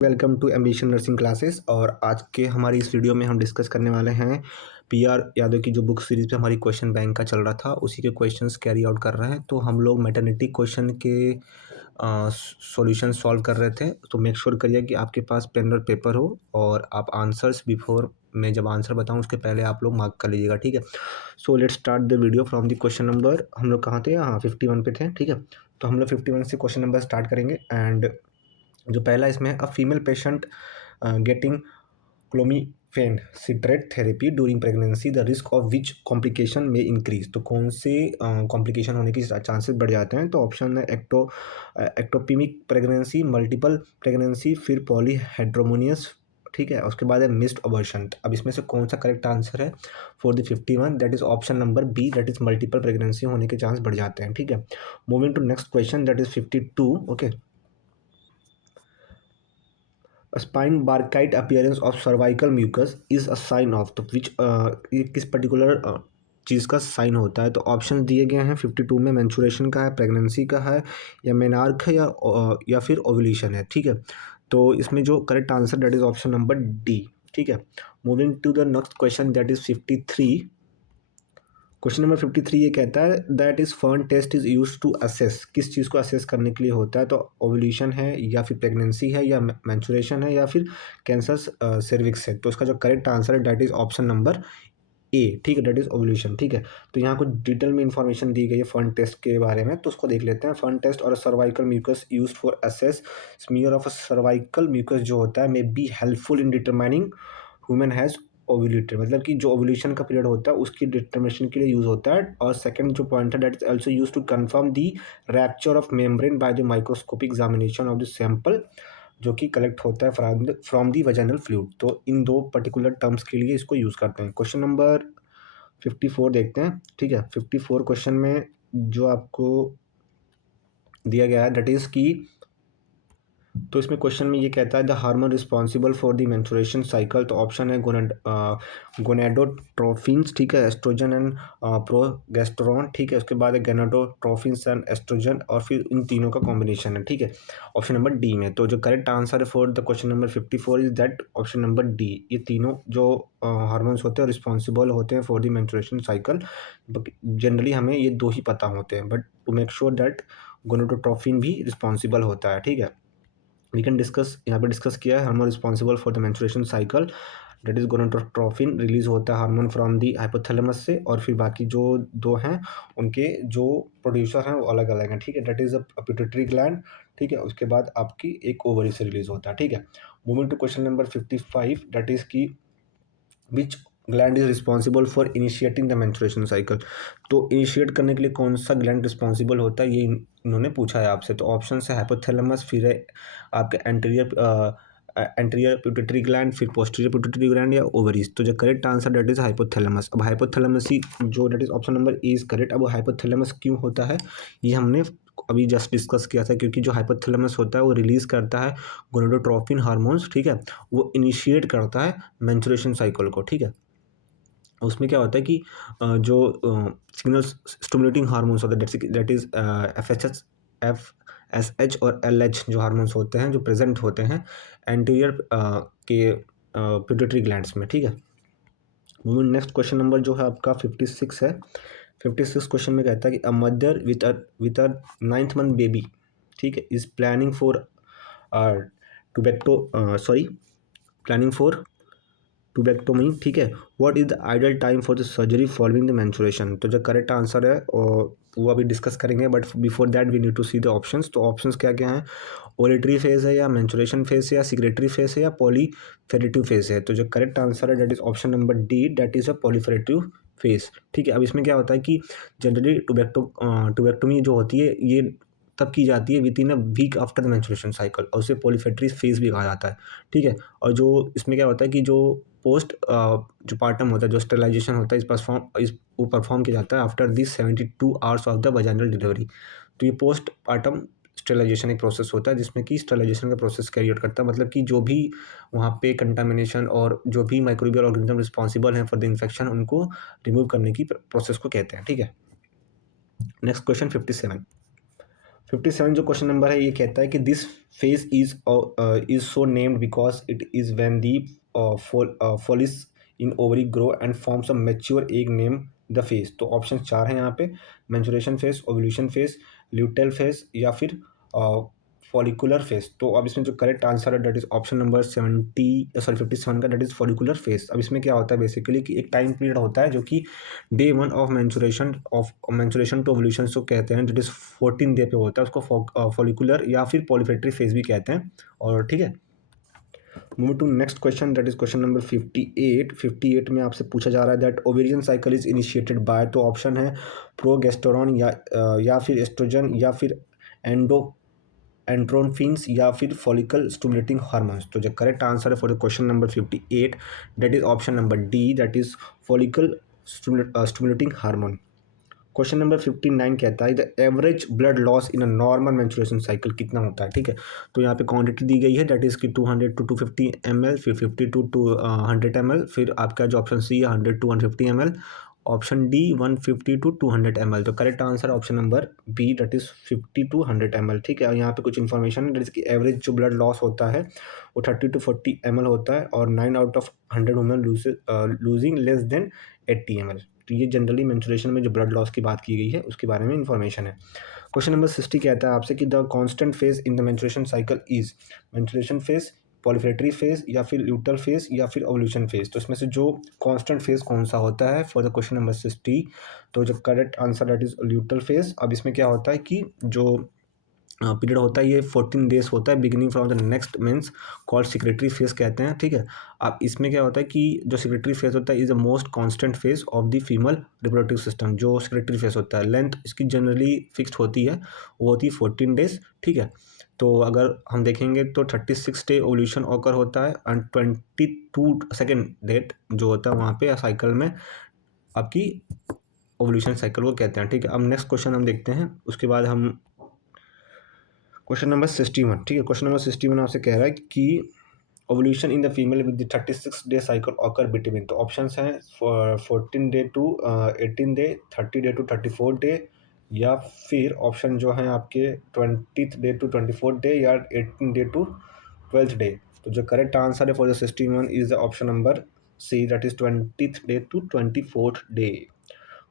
Welcome to Ambition Nursing Classes. और आज के हमारी इस वीडियो में हम डिस्कस करने वाले हैं पीआर यादव की जो बुक सीरीज पे हमारी क्वेश्चन बैंक का चल रहा था उसी के क्वेश्चंस कैरी आउट कर रहे हैं। तो हम लोग मैटरनिटी क्वेश्चन के सॉल्यूशन सॉल्व कर रहे थे। तो मेक श्योर करिए कि आपके पास पेन और पेपर हो और आप आंसर्स बिफोर मैं जब आंसर बताऊं उसके पहले आप लोग मार्क कर लीजिएगा, ठीक है। So let's start the video from the question number. हम लोग कहाँ थे? हाँ, 51 पे थे, ठीक है। तो हम लोग 51 से क्वेश्चन नंबर स्टार्ट करेंगे। एंड जो पहला इसमें a female patient getting clomiphene citrate therapy during pregnancy the risk of which complication में इंक्रीज। तो कौन से कॉम्प्लिकेशन होने की चांसेस बढ़ जाते हैं? तो ऑप्शन है एक्टोपिमिक प्रेगनेंसी, मल्टीपल प्रेगनेंसी, फिर पॉलीहेड्रोमोनियस, ठीक है। उसके बाद है मिस्ड अबॉर्शन। अब इसमें से कौन सा करेक्ट आंसर है for the 51? That is option number B, that इज मल्टीपल प्रेगनेंसी होने के चांस बढ़ जाते हैं, ठीक है। Moving to next question, that is 52, okay. Spinnbarkeit appearance of cervical mucus is a sign of, तो विच ये किस पर्टिकुलर चीज़ का साइन होता है? तो ऑप्शन दिए गए हैं 52 में। मेंस्ट्रुएशन का है, प्रेगनेंसी का है, या मेनार्क है, या फिर ओव्यूलेशन है, ठीक है। तो इसमें जो correct answer that is option number D, ठीक है। Moving to the next question, that is 53। Question number 53 ये कहता है that is fern test is use to assess, किस चीज़ को असेस करने के लिए होता है? तो ओव्यूलेशन है, या फिर प्रेगनेंसी है, या मेंस्ट्रुएशन है, या फिर कैंसर सर्विक्स है। तो इसका जो करेक्ट आंसर है दैट इज ऑप्शन नंबर ए, ठीक है, दैट इज ओव्यूलेशन, ठीक है। तो यहाँ कुछ डिटेल में इंफॉर्मेशन दी गई है फर्न टेस्ट के बारे में, तो उसको देख लेते हैं। फर्न टेस्ट और cervical mucus used for assess smear of cervical mucus जो होता है may be helpful in determining human has ovulated, मतलब कि जो ओव्यूलेशन का पीरियड होता है उसकी डिटर्मिनेशन के लिए यूज होता है। और सेकंड जो पॉइंट है that is also use to confirm the rupture of membrane by the microscopic examination of the sample जो कि कलेक्ट होता है फ्रॉम दी वजाइनल फ्लूइड। तो इन दो पर्टिकुलर टर्म्स के लिए इसको यूज करते हैं। क्वेश्चन नंबर 54 देखते हैं, ठीक है। 54 क्वेश्चन में जो आपको दिया गया है दैट इज की, तो इसमें क्वेश्चन में ये कहता है the hormone responsible for the menstruation cycle. तो ऑप्शन है गोनेडोट्रोफिन्स, ठीक है, एस्ट्रोजन एंड प्रोगेस्टेरोन, ठीक है। उसके बाद है गोनेडोट्रोफिन्स एंड एस्ट्रोजन, और फिर इन तीनों का कॉम्बिनेशन है, ठीक है, ऑप्शन नंबर डी में। तो जो करेक्ट आंसर है for the question number 54 is that option number D. ये तीनों जो हार्मोन्स होते हैं रिस्पॉन्सिबल होते हैं for the menstruation cycle. Generally हमें ये दो ही पता होते हैं, but to make sure that gonadotrophin भी रिस्पॉन्सिबल होता है, ठीक है। वी कैन डिस्कस, यहाँ पे डिस्कस किया है hormone responsible for the menstruation cycle that is gonadotrophin, release होता है हार्मोन फ्रॉम दी हाइपोथैलेमस से, और फिर बाकी जो दो हैं उनके जो प्रोड्यूसर हैं वो अलग अलग हैं, ठीक है। That is a pituitary gland, ठीक है। उसके बाद आपकी एक ओवरी से रिलीज होता है, ठीक है। Moving to question number 55 that is की which gland is responsible for initiating the menstruation cycle. तो इनिशिएट करने के लिए कौन सा ग्लैंड रिस्पॉन्सिबल होता है ये इन्होंने पूछा है आपसे। तो ऑप्शन है हाइपोथैलेमस, फिर है आपके एंटीरियर पिट्यूटरी ग्लैंड, फिर पोस्टीरियर पिट्यूटरी ग्लैंड, या ओवरीज। तो जो correct answer that is hypothalamus. अब हाइपोथैलेमस ही जो that is option number A is correct. अब हाइपोथैलेमस क्यों होता है ये हमने अभी जस्ट डिस्कस किया था, क्योंकि जो हाइपोथैलेमस होता है वो रिलीज करता है गोनाडोट्रोफिन हार्मोन्स, ठीक है। वो इनिशिएट करता है मेंस्ट्रुएशन साइकिल को, ठीक है। उसमें क्या होता है कि जो सिग्नल स्टिमुलेटिंग हार्मोन्स होते हैं दैट इज FSH और LH जो हार्मोन्स होते हैं जो प्रेजेंट होते हैं एंटीरियर के पिट्यूटरी ग्लैंड्स में, ठीक है। मूविंग नेक्स्ट क्वेश्चन नंबर जो है आपका 56 है। 56 क्वेश्चन में कहता है कि a mother with a 9th month baby, ठीक है, is planning for planning for tubectomy, ठीक है। What is the ideal time for the surgery following the menstruation. तो जो करेक्ट आंसर है और वो अभी डिस्कस करेंगे, but before that we need to see the options. तो ऑप्शंस क्या क्या हैं? ओलेटरी फेज है, या मेंस्ट्रुएशन फेज है, या सिक्रेटरी फेज है, या पॉलीफेरेटिव फेज है। तो जो करेक्ट आंसर है that is option number D, that is a proliferative phase, ठीक है। अब इसमें क्या होता है कि जनरली टूबेक्टोमी जो होती है ये तब की जाती है within a week after the menstruation cycle, और उसे पॉलीफेरेटिव फेज भी कहा जाता है, ठीक है। और जो इसमें क्या होता है कि जो पोस्ट जो पार्टम होता है, जो स्टेलाइजेशन होता है, इस वो परफॉर्म किया जाता है after this 72 hours of the vaginal delivery. तो ये पोस्ट पार्टम स्टेलाइजेशन एक प्रोसेस होता है जिसमें कि स्टेलाइजेशन का प्रोसेस कैरी आउट करता है, मतलब कि जो भी वहाँ पे कंटामिनेशन और जो भी माइक्रोबियल ऑर्गेनिज्म रिस्पॉन्सिबल हैं फॉर द इन्फेक्शन उनको रिमूव करने की प्रोसेस को कहते हैं, ठीक है। Next question 57। 57 जो क्वेश्चन नंबर है ये कहता है कि this phase is so named because it is when the follicles in ovary grow and forms a mature egg name the phase. तो ऑप्शन चार है यहाँ पे, menstruation phase, ovulation phase, luteal phase या फिर फॉलिकुलर फेज। तो अब इसमें जो करेक्ट आंसर है डेट इज ऑप्शन नंबर 57 का, डेट इज फॉलिकुलर फेज। अब इसमें क्या होता है बेसिकली कि एक टाइम पीरियड होता है जो कि day one of menstruation to ovulation जो कहते हैं, डेट इज 14 डे पे होता है, उसको फॉलिकुलर या फिर पॉलीफेट्री फेज भी कहते हैं। और ठीक है, move to next question, that is question number 58 में आपसे पूछा जा रहा है दैट ovarian cycle is initiated by. तो ऑप्शन है प्रोगेस्टेरॉन या फिर एस्ट्रोजन या फिर एंडो एंड्रोफिन्स या फिर फॉलिकल स्टिमुलेटिंग हार्मोन्स। तो जो करेक्ट आंसर है for the question number 58 that is option number D, that is follicle stimulating hormone. Question number 59 कहता है the average blood loss in a normal menstruation cycle कितना होता है। ठीक है, तो यहाँ पे क्वांटिटी दी गई है दैट इज कि 200 टू 250 ml, फिर 50 टू 100 ml, फिर आपका जो ऑप्शन सी है 100 to 150 ml, option D 150 to 200 ml। तो correct answer option number B, that is 50 to 100 ml। ठीक है, और यहाँ पे कुछ इन्फॉर्मेशन है, दैट इज कि एवरेज जो ब्लड लॉस होता है वो 30 टू 40 ml होता है और 9 out of 100 women losing less than 80 ml। तो ये जनरली मेंस्ट्रुएशन में जो ब्लड लॉस की बात की गई है उसके बारे में इंफॉर्मेशन है। क्वेश्चन नंबर 60 कहता है आपसे कि the constant phase in the menstruation cycle is menstruation phase, proliferative phase या फिर ल्यूटल फेज या फिर ओव्यूलेशन फेज। तो इसमें से जो कांस्टेंट फेज कौन सा होता है फॉर द क्वेश्चन नंबर 60, तो जो correct answer that is luteal phase. अब इसमें क्या होता है कि जो पीरियड होता है ये 14 डेज होता है beginning from the next means called secretary phase कहते हैं। ठीक है, अब इसमें क्या होता है कि जो सिक्रेटरी फेज होता है is the most constant phase of the female reproductive system. जो सिक्रेटरी फेज होता है लेंथ इसकी जनरली फिक्स्ड होती है, वो होती है 14 डेज। ठीक है, तो अगर हम देखेंगे तो 36 डे ओव्यूलेशन ऑकर होता है एंड 22 सेकेंड डेट जो होता है वहाँ पे साइकिल में आपकी ओव्यूलेशन साइकिल को कहते हैं। ठीक है, अब नेक्स्ट क्वेश्चन हम देखते हैं, उसके बाद हम क्वेश्चन नंबर 61। ठीक है, क्वेश्चन नंबर 61 आपसे कह रहा है कि ovulation in the female with the 36 day cycle occur between. तो ऑप्शंस हैं 14 day to 18 day, 30 day to 34 day या फिर ऑप्शन जो है आपके 20th डे टू 24 डे या 18 डे टू 12th डे। तो जो करेक्ट आंसर है for the 61 is the option number C, that is 20th day to 24th day.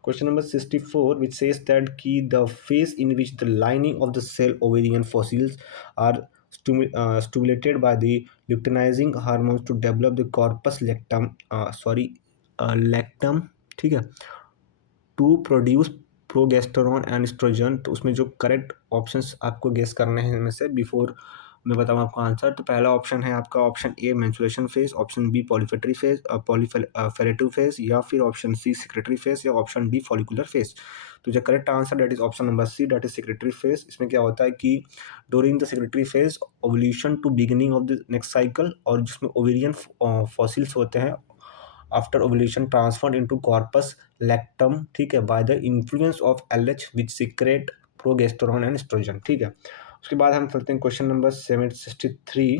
Question number 64, which says that key the phase in which the lining of the cell ovarian fossils are stimulated by the luteinizing hormones to develop the corpus lactum, ठीक है, to produce progesterone and oestrogen. तो उसमें जो correct options आपको guess करने हैं इनमें से बिफोर मैं बताऊँ आपका आंसर। तो पहला ऑप्शन है आपका option A menstruation phase, option B proliferative phase, proliferative phase या फिर ऑप्शन सी सिक्रेटरी फेज या ऑप्शन डी फॉलिकुलर फेज। तो जो correct answer that is option number C, that is secretory phase. इसमें क्या होता है कि during the secretory phase ovulation to beginning of the next cycle, और जिसमें ओवेरियन फॉसिल्स होते हैं after ovulation transferred into corpus luteum, ठीक है, by the influence of LH which secrete progesterone and oestrogen. ठीक है, उसके बाद हम चलते हैं क्वेश्चन नंबर 63।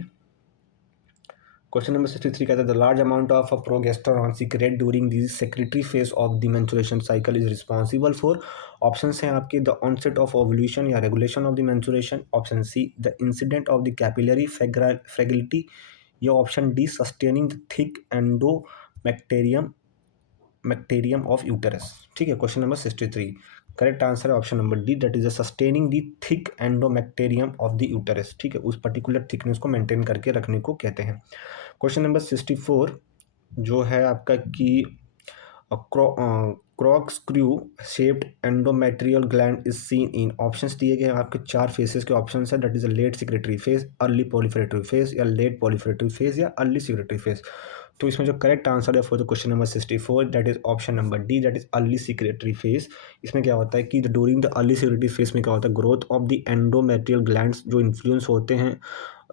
क्वेश्चन नंबर 63 कहता है the large amount of progesterone secreted during the secretory phase of the menstruation cycle is responsible for. Options हैं आपके द ऑनसेट ऑफ ओवल्यूशन या regulation of the menstruation, option C the incident of the capillary fragility या option D sustaining the thick endometrium of uterus. ठीक है, question number 63 correct answer है option number D, that is sustaining the thick endometrium of the uterus. ठीक है, उस particular thickness को maintain करके रखने को कहते हैं। क्वेश्चन नंबर 64 जो है आपका कि corkscrew shaped endometrial gland is seen in. Options दिए गए हैं आपके चार फेसेस के ऑप्शंस है, that is a late secretory phase, early proliferative phase या लेट पॉलीफेरेटिव फेज या अर्ली सिक्रेटरी फेज। तो इसमें जो करेक्ट आंसर है for the question number 64 that is option number D, that is early secretory phase. इसमें क्या होता है कि during the early secretory phase में क्या होता है growth of the endometrial glands जो इन्फ्लुएंस होते हैं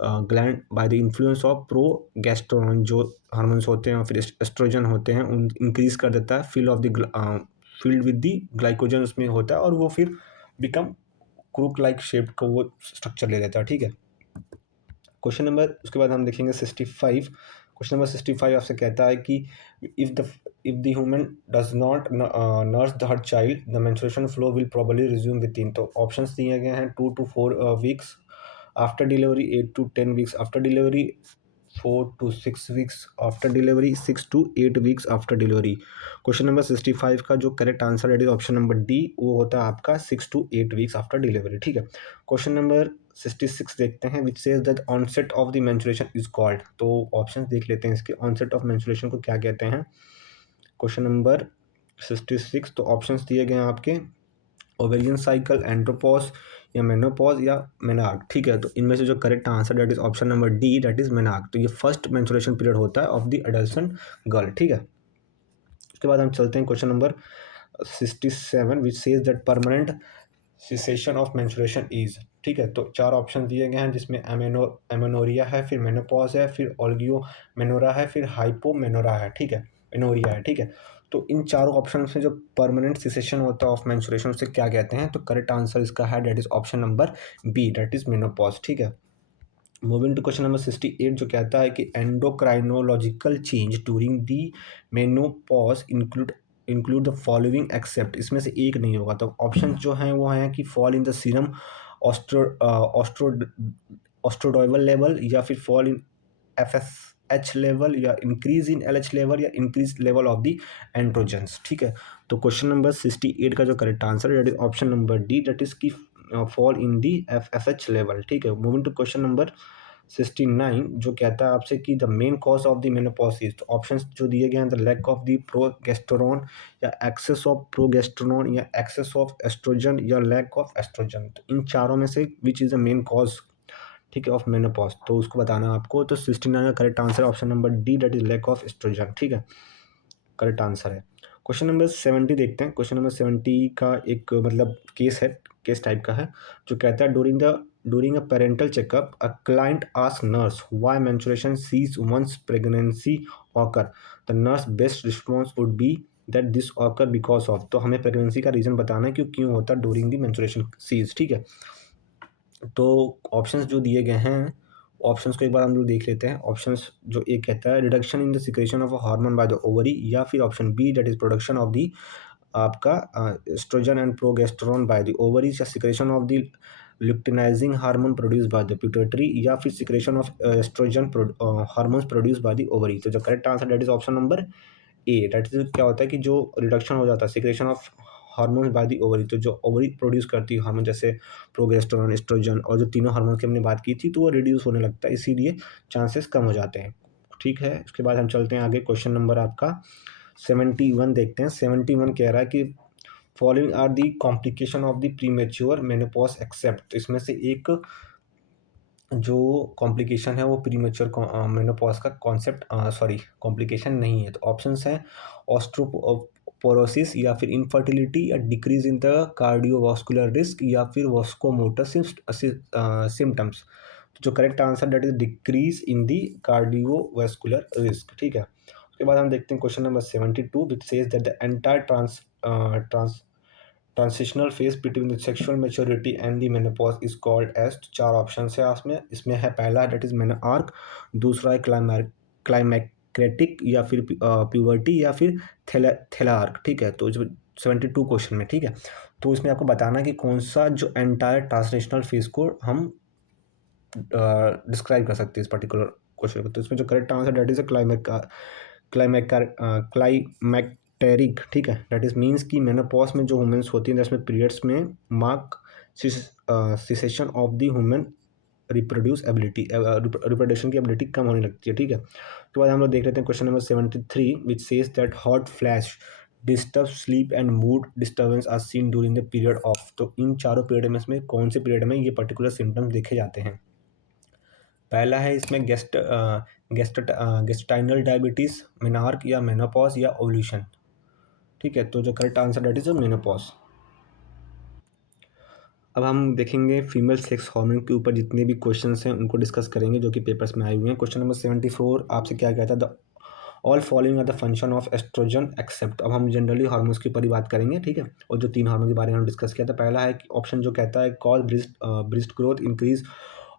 gland by the influence of progesterone जो हार्मोन्स होते हैं और फिर एस्ट्रोजन होते हैं उन इंक्रीज कर देता है फील्ड विद द ग्लाइकोजन उसमें होता है और वो फिर बिकम क्रूक लाइक शेप का वो स्ट्रक्चर ले लेता है। ठीक है, क्वेश्चन नंबर उसके बाद हम देखेंगे 65। क्वेश्चन नंबर 65 आपसे कहता है कि if the if the human does not nurse the her child the menstruation flow will probably resume with in. तो ऑप्शंस दिए गए हैं 2 to 4 weeks after delivery, 8 to 10 weeks after delivery, 4 to 6 weeks after delivery, 6 to 8 weeks after delivery. Question number 65 का जो correct answer है option number D, वो होता है आपका 6 to 8 वीक्स आफ्टर डिलीवरी। ठीक है, क्वेश्चन नंबर 66 देखते हैं, which says that onset of the menstruation is called. तो ऑप्शन देख लेते हैं इसके, ऑनसेट ऑफ मेंस्ट्रुएशन को क्या कहते हैं। क्वेश्चन नंबर 66, तो ऑप्शंस दिए गए हैं आपके, ओवेरियन साइकिल, एंड्रोपॉज या मेनोपॉज या मेनार्क। ठीक है, तो इनमें से जो correct answer that is option number D, that is menarche. तो ये फर्स्ट मेंस्ट्रुएशन पीरियड होता है ऑफ द एडल्सन गर्ल। ठीक है, उसके बाद हम चलते हैं question number 67, which says that permanent cessation of menstruation is. ठीक है, तो 4 ऑप्शन दिए गए हैं जिसमें एमेनोरिया है, फिर मेनोपॉज है, फिर ओल्गियो मेनोरा है, फिर हाइपोमेनोरा है। ठीक है, मेनोरिया है। ठीक है, तो इन चारों ऑप्शन में जो परमानेंट सिसेशन होता है ऑफ मेंस्ट्रुएशन उसे क्या कहते हैं। तो करेक्ट आंसर इसका है that is option number B, that is menopause. ठीक है, मूविंग टू क्वेश्चन नंबर 68 जो कहता है कि endocrinological change during the menopause include the following except. इसमें से एक नहीं होगा। तो ऑप्शन जो हैं वो हैं कि fall in the serum oestro oestro oestradiol level, या फिर फॉल इन एफएसएच लेवल, या इंक्रीज इन एलएच लेवल, या increase level of the androgens. ठीक है, तो क्वेश्चन नंबर 68 का जो करेक्ट आंसर है that is option number D, that is की fall in the FSH level. ठीक है, मूविंग टू क्वेश्चन नंबर 69 जो कहता है आपसे कि the main cause of the menopause is. तो ऑप्शंस जो दिए गए हैं, द लैक ऑफ द प्रोगेस्टेरोन, या एक्सेस ऑफ प्रोगेस्टेरोन, या एक्सेस ऑफ एस्ट्रोजन, या लैक ऑफ एस्ट्रोजन। तो इन चारों में से विच इज द मेन कॉज, ठीक है, ऑफ मेनोपॉज, तो उसको बताना है आपको। तो 69 का करेक्ट आंसर है option number D, that is lack of oestrogen. ठीक है, करेक्ट आंसर है। क्वेश्चन नंबर 70 देखते हैं। क्वेश्चन नंबर 70 का एक मतलब केस है, केस टाइप का है, जो कहता है during a parental checkup a client asks nurse why menstruation cease once pregnancy occur। the nurse best response would be that this occur because of। तो हमें प्रेगनेंसी का रीजन बताना है कि क्यों होता है ड्यूरिंग द मेंस्ट्रुएशन सीज। ठीक है, तो ऑप्शंस जो दिए गए हैं, ऑप्शंस को एक बार हम लोग देख लेते हैं। ऑप्शंस जो एक कहता है reduction in the secretion of a hormone by the ovary, या फिर option B that is production of the आपका oestrogen and progesterone by the ovaries, या secretion of the luteinizing hormone produce by the pituitary, या फिर secretion of oestrogen hormones produce by the ovary. तो जो correct answer that is option number A, that is क्या होता है कि जो रिडक्शन हो जाता है secretion of hormone by the ovary, तो जो ओवरी प्रोड्यूस करती है हार्मोन जैसे प्रोगेस्टेरोन, एस्ट्रोजन, और जो तीनों हार्मोन की हमने बात की थी, तो वो रिड्यूस होने लगता है, इसीलिए चांसेस कम हो जाते हैं। ठीक है, उसके बाद हम चलते हैं आगे। क्वेश्चन नंबर आपका 71 देखते हैं। 71 कह रहा है कि following are the complication of the premature menopause except. तो इसमें से एक जो कॉम्प्लिकेशन है वो प्रीमेच्योर मेनोपॉज का कॉन्सेप्ट सॉरी कॉम्प्लिकेशन नहीं है। तो ऑप्शंस हैं ऑस्ट्रोपोरोसिस, या फिर इनफर्टिलिटी, या decrease in the cardiovascular risk, या फिर वास्कोमोटर सिम्टम्स। जो correct answer that is decrease in the cardiovascular risk. ठीक है, उसके बाद हम देखते हैं question number 72, which says that the entire trans transitional phase between the sexual maturity and the menopause is called as. 4 option है इसमें, है पहला दैट इज मेनोआर्क, दूसरा है क्लाइमैक्रेटिक, या फिर प्यूबर्टी, या फिर थेलार्क। ठीक है, तो जो 72 क्वेश्चन में, ठीक है, तो इसमें आपको बताना है कि कौन सा जो एंटायर ट्रांसलेशनल फेज को हम डिस्क्राइब कर सकते हैं इस पर्टिकुलर क्वेश्चन को। तो इसमें जो करेक्ट आंसर दैट इज क्लाइमैक्टेरिक। ठीक है, दैट इज मीन्स कि मेनोपॉज में जो वुमेन्स होती हैं जिसमें पीरियड्स में mark cessation of the human reproduce ability, reproduction की एबिलिटी कम होने लगती है। ठीक है, उसके बाद हम लोग देख लेते हैं question number 73, which says that hot flash disturb sleep and mood disturbance are seen during the period of. तो इन चारों पीरियड में इसमें कौन से पीरियड में ये पर्टिकुलर सिम्टम्स देखे जाते हैं। पहला है इसमें गेस्टाइनल डायबिटीज़, मेनार्क, या मेनोपॉज, या ओव्यूलेशन। ठीक है, तो जो correct answer that is menopause. अब हम देखेंगे फीमेल सेक्स हार्मोन के ऊपर जितने भी क्वेश्चंस हैं उनको डिस्कस करेंगे जो कि पेपर्स में आए हुए हैं। क्वेश्चन नंबर 74 आपसे क्या कहता है, the all following are the function of oestrogen except. अब हम जनरली हार्मोन्स के ऊपर ही बात करेंगे। ठीक है, और जो 3 हार्मोन के बारे में हम डिस्कस किया था, पहला है ऑप्शन जो कहता है cause breast growth, increase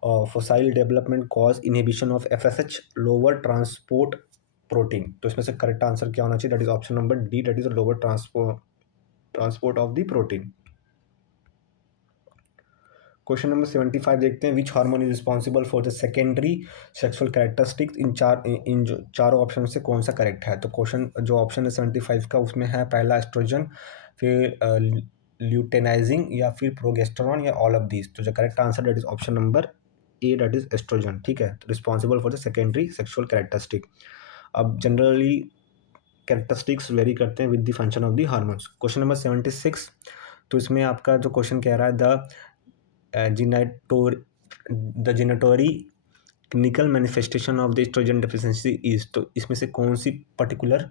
fossil development cause inhibition of FSH lower transport protein. तो इसमें से करेक्ट आंसर क्या होना चाहिए? That is option number D, that is lower transport of the protein. Question number 75 देखते हैं, which hormone is responsible for the secondary sexual characteristics in जो चारों ऑप्शन से कौन सा करेक्ट है? तो क्वेश्चन जो ऑप्शन है 75 का, उसमें है पहला एस्ट्रोजन, फिर ल्यूटेनाइजिंग, या फिर प्रोगेस्टेरॉन, या ऑल ऑफ दीज। तो जो correct answer that is option number A, that is oestrogen. ठीक है, responsible for the secondary sexual characteristic. अब जनरली कैरेक्टरिस्टिक्स वेरी करते हैं with the function of the hormones. Question number 76, तो इसमें आपका जो क्वेश्चन कह रहा है the genitourinary clinical manifestation of the oestrogen deficiency is. तो इसमें से कौन सी पर्टिकुलर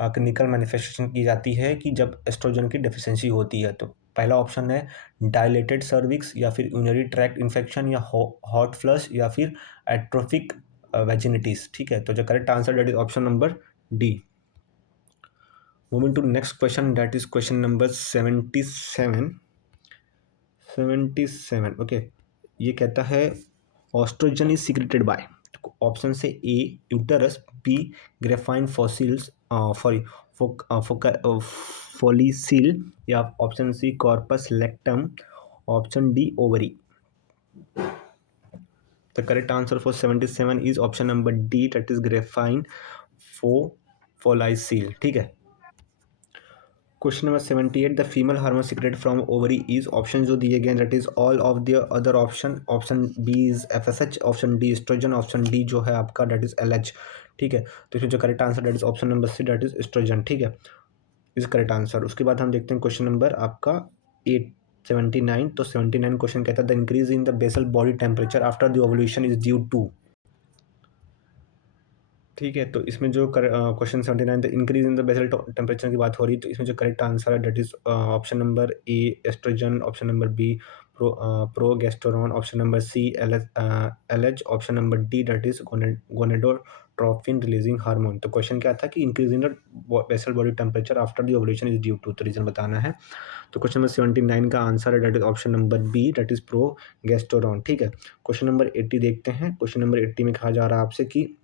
क्लिनिकल मैनिफेस्टेशन की जाती है कि जब एस्ट्रोजन की डेफिशिएंसी होती है? तो पहला ऑप्शन है डायलेटेड सर्विक्स, या फिर यूरिनरी ट्रैक्ट इन्फेक्शन, या हॉट फ्लश, या फिर एट्रोफिक वेजिनिटिस। ठीक है, तो जो correct answer that is option number D. Moving to next question, that is question number 77 okay. ये कहता है oestrogen is secreted by, option से A uterus, B Graafian follicles sorry follicle, या option C corpus luteum, option D ovary. The correct answer for 77 is option number D, that is graphene follicle. ठीक है, question number 78, the female hormone secreted from ovary is, option जो दिए गए that is all of the other option. Option B is FSH, option D oestrogen, option D जो है आपका that is LH. ठीक है, तो इसमें जो correct answer that is option number C, that is oestrogen. ठीक है, इज करेक्ट आंसर। उसके बाद हम देखते हैं क्वेश्चन नंबर आपका 879। तो 79 क्वेश्चन कहता है the increase in the basal body temperature after the ovulation is due to. ठीक है, तो इसमें जो question 79 the increase in the basal temperature की बात हो रही है, तो इसमें जो करेक्ट आंसर है that is option number A oestrogen, option number B progesterone, option number C LH, option number D that is gonadotropin releasing hormone. तो क्वेश्चन क्या था कि increase in the basal body temperature after the ovulation is due to, तो reason बताना है। तो question number 79 का आंसर है that is option number B, that is progesterone. ठीक है, क्वेश्चन नंबर 80 देखते हैं। क्वेश्चन नंबर 80 में कहा जा रहा है आपसे कि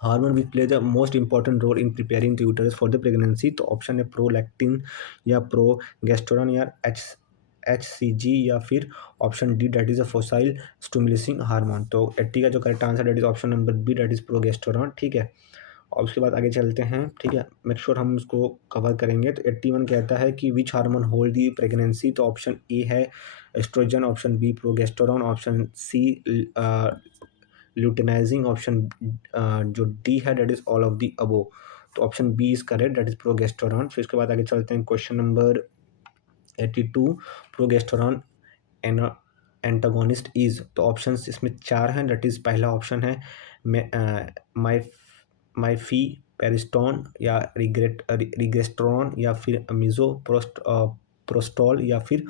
hormone which play the most important role in preparing the uterus for the pregnancy. तो ऑप्शन है प्रोलैक्टिन, या प्रोगेस्टेरॉन, या HCG, या फिर option D that is a follicle stimulating hormone. तो 80 का जो correct answer that is option number B, that is progesterone. ठीक है, और उसके बाद आगे चलते हैं। ठीक है, मेक श्योर हम उसको कवर करेंगे। तो 81 कहता है कि which hormone hold the pregnancy. तो ऑप्शन ए है oestrogen, option B progesterone, option C luteinizing, option जो डी है that is all of the above. तो option B is correct, that is progesterone. फिर उसके बाद आगे चलते हैं question number 82, progesterone antagonist is. तो ऑप्शन इसमें चार हैं, दैट इज पहला ऑप्शन है माइफी पेरिस्टोन, या रिगेस्ट्रॉन, या फिर मिजो प्रोस्टॉल, या फिर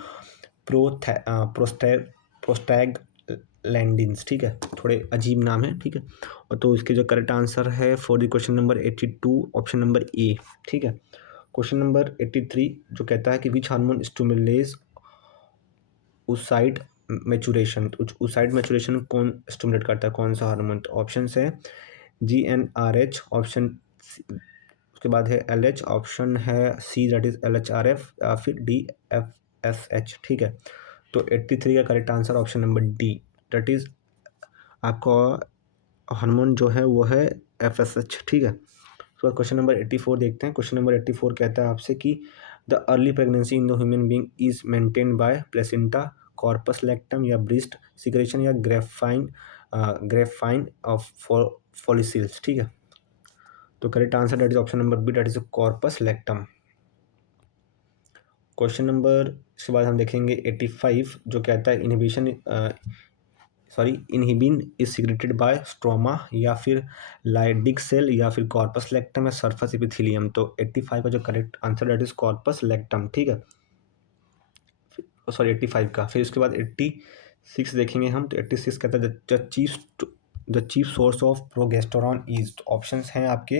प्रोस्टैगलैंडिन्स। ठीक है, थोड़े अजीब नाम है। ठीक है, और तो इसके जो करेक्ट आंसर है for the question number 82 option number ए। ठीक है, क्वेश्चन नंबर 83 जो कहता है कि which hormone stimulates oocyte maturation. oocyte maturation कौन स्टिमुलेट करता है, कौन सा हार्मोन? तो ऑप्शन है GnRH, ऑप्शन उसके बाद है LH, ऑप्शन है सी दैट इज LHRF, या फिर DFSH। ठीक है, तो 83 का correct answer option number D, that is आपका हार्मोन जो है वो है FSH। ठीक है, उसके बाद क्वेश्चन नंबर 84 देखते हैं। क्वेश्चन नंबर 84 कहता है आपसे कि the early pregnancy in the human being is maintained by placenta, corpus luteum, या ब्रेस्ट सिक्रेशन, या ग्रेफाइन ऑफ फॉलिसिल्स। ठीक है, तो correct answer that is option number B, that is corpus luteum. Question number इसके बाद हम देखेंगे 85 जो कहता है inhibin is secreted by stroma, या फिर लाइडिक सेल, या फिर कॉर्पस लेक्टम, या सरफेस एपिथेलियम। तो 85 का जो correct answer that is corpus lactam. ठीक है, सॉरी 85 का। फिर उसके बाद 86 देखेंगे हम। तो 86 कहता है the chief source of progesterone is. Options हैं आपके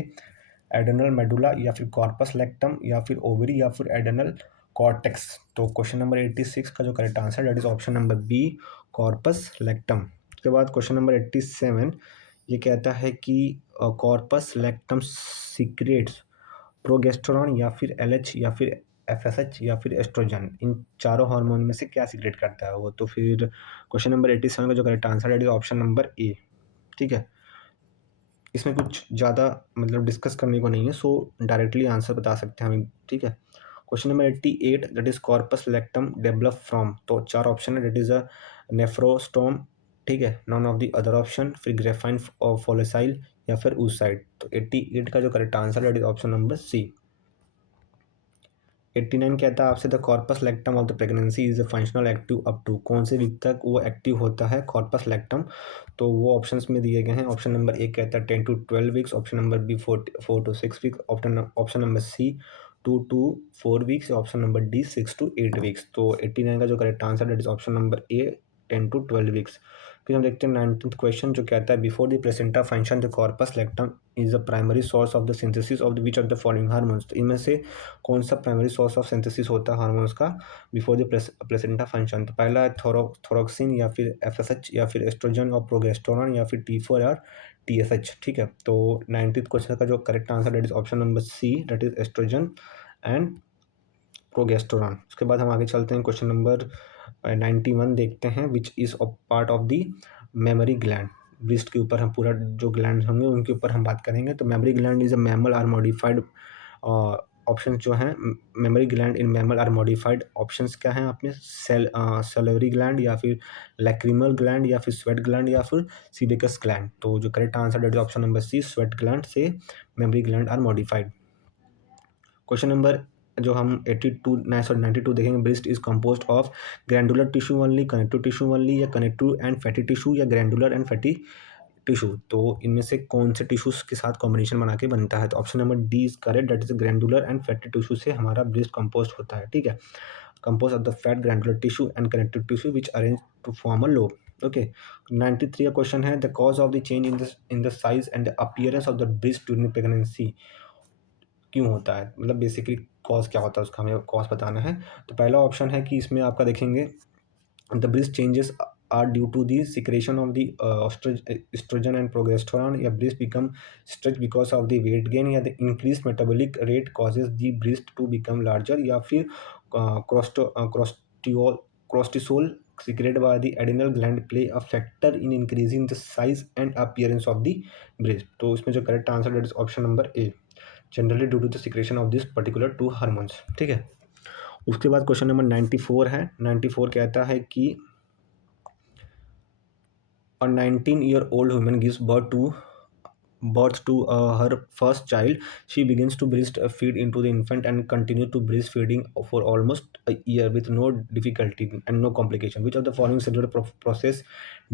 एडेनल मेडुला, या फिर कॉर्पस लेक्टम, या फिर ओवरी, या फिर एडेनल कॉर्टेक्स। तो क्वेश्चन नंबर 86 का जो correct answer that is option number B, corpus luteum. उसके बाद क्वेश्चन नंबर 87 ये कहता है कि कॉर्पस लैक्टम सीक्रेट्स प्रोगेस्टेरॉन या फिर एलएच या फिर एफएसएच या फिर एस्ट्रोजन, इन चारों हार्मोन में से क्या सीक्रेट करता है वो। तो फिर क्वेश्चन नंबर 87 का जो करेक्ट आंसर है ऑप्शन नंबर ए। ठीक है, इसमें कुछ ज़्यादा मतलब डिस्कस करने को नहीं है, सो डायरेक्टली आंसर बता सकते हैं हम। ठीक है, question number 88 that is corpus lactam develop from, तो चार ऑप्शन है, दैट इज अ नेफ्रोस्टोम। ठीक है, none of the other option, फिर ग्रेफाइन फॉलोसाइल या फिर ऊसाइड। तो 88 का जो करेक्ट आंसर है ऑप्शन नंबर सी। 89 कहता है आपसे the corpus luteum of the pregnancy is functional active up to, कौन से वीक तक वो एक्टिव होता है कॉर्पस लेक्टम। तो वो ऑप्शंस में दिए गए हैं। ऑप्शन नंबर ए कहता है 10 to 12 weeks, option number B 4 to 6 weeks, option number C 2 to 4 weeks, option number D 6 to 8 weeks. तो 89 का जो करेक्ट आंसर है option number A 10 to 12 weeks. फिर हम देखते हैं 19th क्वेश्चन जो कहता है before the placenta function the corpus luteum is the primary source of the synthesis of the which of the following hormones. तो इनमें से कौन सा प्राइमरी सोर्स ऑफ सिंथेसिस होता है हार्मोन्स का बिफोर द प्लेसेंटा फंक्शन। तो पहला है थोरोक्सिन या फिर एफएसएच या फिर एस्ट्रोजन और प्रोगेस्टेरॉन या फिर T4 और TSH। ठीक है, तो 19th क्वेश्चन का जो correct answer that is option number C, that is oestrogen and progesterone. उसके बाद हम आगे चलते हैं, क्वेश्चन नंबर 91 देखते हैं, which is part of the memory gland. Breast के ऊपर हम पूरा जो ग्लैंड होंगे उनके ऊपर हम बात करेंगे। तो mammary gland is a mammal are modified, option जो हैं mammary gland in mammal are modified, options क्या हैं आपने, सेलेवरी ग्लैंड या फिर लैक्रिमल ग्लैंड या फिर स्वेट ग्लैंड या फिर सीबेकस ग्लैंड। तो जो करेक्ट आंसर है option number C, sweat gland से mammary gland are modified. Question number जो हम 92 देखेंगे, breast is compose of glandular tissue only, connective tissue only, या कनेक्टिव एंड फैटी टिश्यू, या ग्रैंडुलर एंड फैटी टिश्यू। तो इनमें से कौन से टिश्यूज के साथ कॉम्बिनेशन बना के बनता है। तो option number D is correct, that is glandular and fatty tissue से हमारा ब्रेस्ट कंपोज होता है। ठीक है, compose of the fat glandular tissue and connective tissue which arrange to form a lobe. Okay, 93 का क्वेश्चन है the cause of the change in the size and the appearance of the breast during pregnancy, क्यों होता है, मतलब basically cause क्या होता है उसका हमें कॉज बताना है। तो पहला ऑप्शन है कि इसमें आपका देखेंगे the breast changes are due to the secretion of the oestrogen and progesterone, या breast become stretch because of the weight gain, या the increase metabolic rate causes the breast to become larger, या फिर क्रोस्टिसोल secreted by the adrenal gland play a factor in increasing the size and appearance of the breast। तो इसमें जो correct answer है option number A, generally due to the secretion of this particular two hormones. ठीक है, उसके बाद question number 94 है। 94 कहता है कि a 19-year-old woman gives birth to her first child. She begins to breastfeed into the infant and continue to breastfeeding for almost a year with no difficulty and no complication. Which of the following cellular process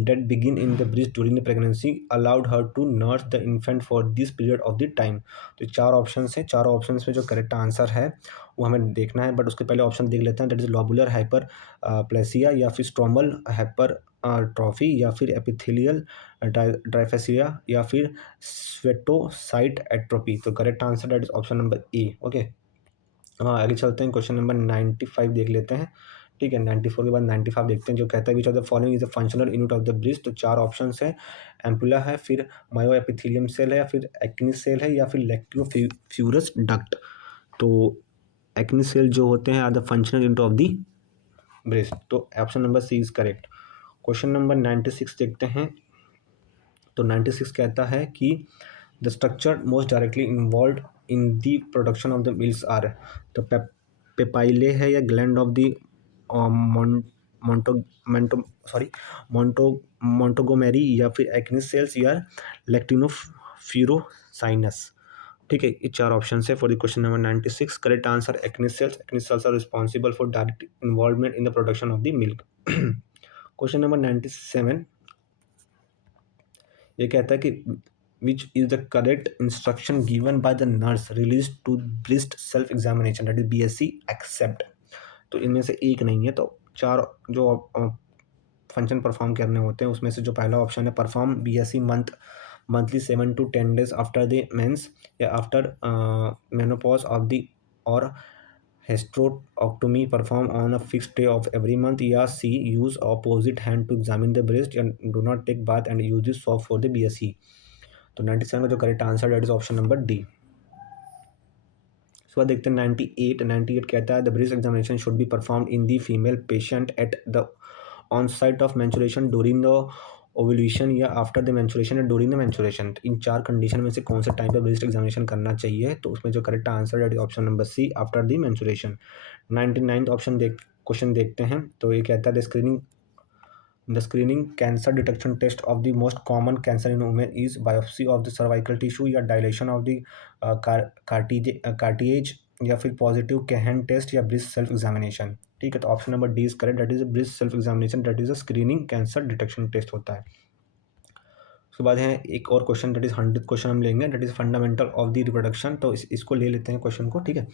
that begin in the breast during the pregnancy allowed her to nurse the infant for this period of the time। तो चार option है, चारों option में जो correct answer है वो हमें देखना है, बट उसके पहले ऑप्शन देख लेते हैं। दैट इज लॉबुलर हाइपर प्लेसिया, या फिर स्ट्रोमल हाइपर ट्रॉफी, या फिर एपिथेलियल ड्राइफेसिया, या फिर स्वेटोसाइट एट्रोपी। तो correct answer that is option number A. Okay, हाँ आगे चलते हैं, क्वेश्चन नंबर 95 देख लेते हैं। ठीक है, 94 के बाद 95 देखते हैं, जो कहता है विच of the following is the functional unit of the breast. तो चार ऑप्शन है, एम्पुला है, फिर मायो एपिथेलियम सेल है, या फिर एक्नी सेल है, या फिर लैक्टियोफ्यूरस डक्ट। तो एक्नी सेल जो होते हैं are the functional unit of the breast. तो option number C is correct. Question number 96 देखते हैं। तो 96 कहता है कि the structure most directly involve in the production of the milks are. तो पेपाइले है, या ग्लैंड ऑफ द मोंटोगोमेरी, या फिर एक्नी सेल्स, या लैक्टिनोफ्यूरोसाइनस। ठीक है, ये चार ऑप्शन है for the question number 96। Correct answer acini cells. Acini cells are responsible for direct involvement in the production of the milk. Question number 97 ये कहता है कि which is the correct instruction given by the nurse release to breast self examination, that is BSc except. तो इनमें से एक नहीं है, तो चार जो फंक्शन परफॉर्म करने होते हैं उसमें से जो पहला ऑप्शन है perform BSc monthly 7 to 10 days after the menses, या आफ्टर मेनोपॉज ऑफ द और hysterectomy performed on a fixed day of every month, या C use opposite hand to examine the breast and do not take bath and use this soap for the BSE। तो 97 का जो correct answer that is option number D. उसके बाद देखते हैं 98 कहता है the breast examination should be performed in the female patient at the on site of menstruation during the ovulation या आफ्टर द मेंस्ट्रुएशन या ड्यूरिंग द मेंस्ट्रुएशन। इन चार condition में से कौन से टाइम पे ब्रेस्ट एग्जामिनेशन करना चाहिए, तो उसमें जो करेक्ट आंसर है option number C after the menstruation. 99 option question देखते हैं, तो ये कहता है The screening cancer detection test of the most common cancer in women is biopsy of the cervical tissue या dilation of the cartilage या फिर पॉजिटिव कैहन टेस्ट या ब्रेस्ट सेल्फ एग्जामिनेशन। ठीक है, तो option number D is correct, that is breast self examination, that is a screening cancer detection test होता है। उसके बाद है एक और question, that is 100th question हम लेंगे, that is fundamental of the reproduction. तो इसको ले लेते हैं क्वेश्चन को। ठीक है,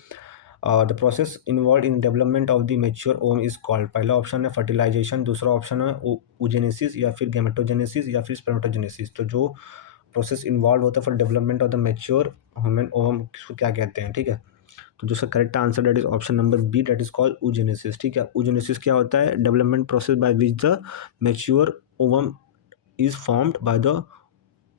the process involve in development of the mature ovum is called. पहला ऑप्शन है फर्टिलाइजेशन, दूसरा ऑप्शन है oogenesis या फिर गैमेटोजेनेसिस या फिर स्पर्मेटोजेनेसिस। तो जो प्रोसेस इन्वॉल्व होता है for development of the mature human ovum इसको क्या कहते हैं। ठीक है, तो जो correct answer that is option number B, that is called oogenesis। ठीक है, oogenesis क्या होता है, development process by which the mature ovum is formed by the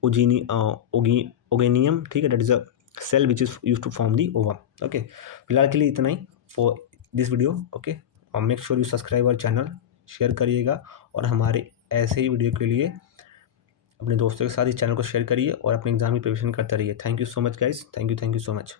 oogonium. ठीक है, that is a cell which is use to form the ovum. Okay, फिलहाल के लिए इतना ही फॉर दिस वीडियो। ओके, और make sure you subscribe our channel, share करिएगा और हमारे ऐसे ही वीडियो के लिए अपने दोस्तों के साथ इस चैनल को शेयर करिए और अपने एग्जाम की प्रिपरेशन करते रहिए। Thank you so much guys, thank you so much.